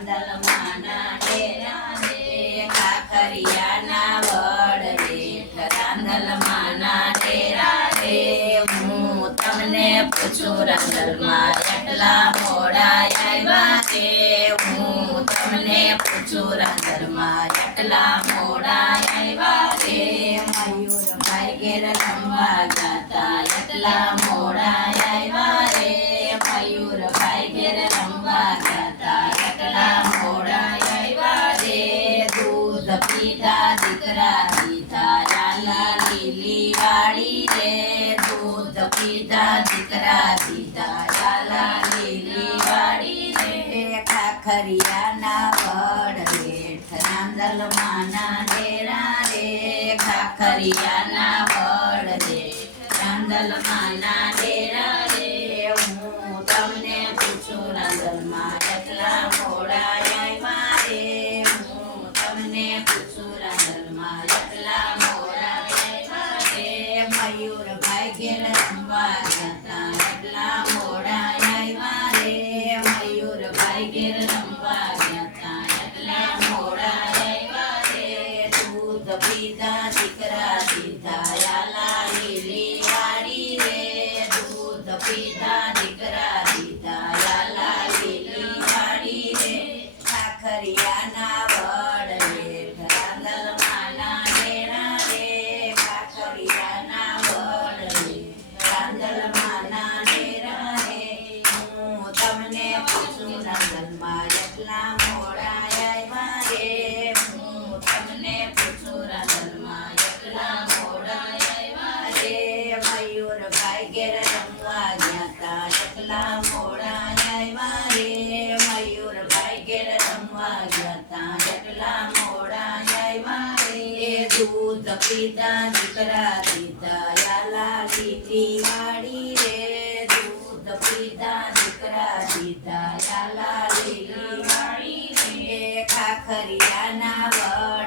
રાંદલ માના ડેરા રે ખાખરિયાના વડ રે રાંદલ માના ડેરા રે હું તમને પૂછું રાંદલમાં એટલા મોડા આવ્યા છે હું તમને પૂછું રાંદલમાં એટલા મોડા આવ્યા છે મયુરભાઈ ઘેર રમવા ગાતા એટલા મોડા આવ્યા રે મયુરભાઈ ઘેર રમવા ગાતા એટલા મોડા આવ્યા રે દૂધ પીતા દીકરા દીધા, લાલા લીલી વાળી રે દૂધ પીતા દીકરા દીધા. ખાખરિયાના વડ રેઠ રાંદલ માના ડેરા રે ખાખરિયાના વડ રે રાંદલ માના ડેરા દૂધ પીધા દીકરા દીતા યાલા વાડી રે દૂધ પીધા દીકરા દીધા લાલા લીલી રે ખાખરિયાના વડ